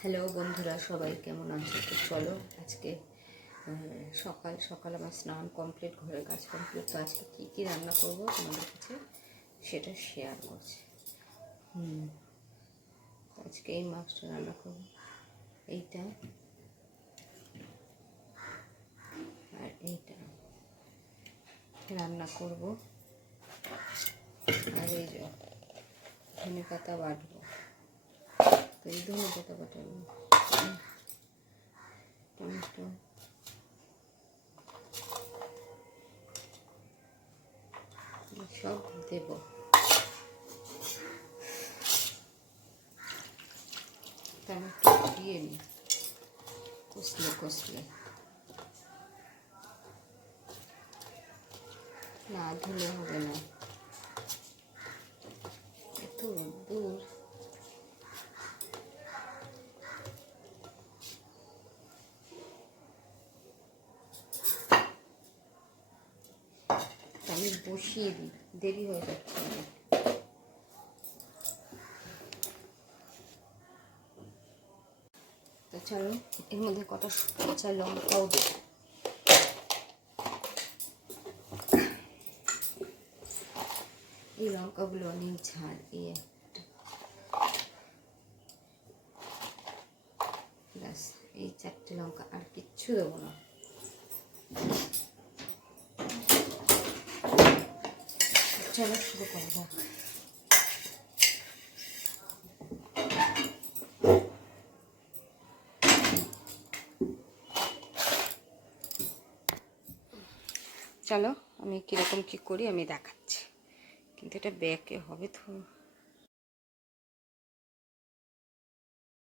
Hello বন্ধুরা, সবাই কেমন আছে? তো চলো আজকে সকাল সকাল আমার স্নান কমপ্লিট, ঘরের কাজ কমপ্লিট। তো আজকে কী কী রান্না করবো তোমাদের কাছে সেটা শেয়ার করছি। আজকে এই মাছটা রান্না করবো, এইটা আর এইটা রান্না করব। আর এই যে ধনে পাতা বাটবো, তো এই ধনে পাতা বাটাবো, টমেটো, সব দেবো। টমেটো দিয়ে নিই কষলে কষলে, না ধুলে হবে না, এত দূর। আমি বসিয়ে দিই, দেরি হয়ে যাচ্ছে অনেক। তো চলো এর মধ্যে কটা কাঁচা লঙ্কাও দেবো। এই লঙ্কাগুলো অনেক ঝাল, ব্যাস এই 4টে লঙ্কা, আর কিচ্ছু দেবো না। চলো শুরু করা যাক। চলো আমি কীরকম কী করি আমি দেখাচ্ছি, কিন্তু এটা ব্যাকে হবে তো।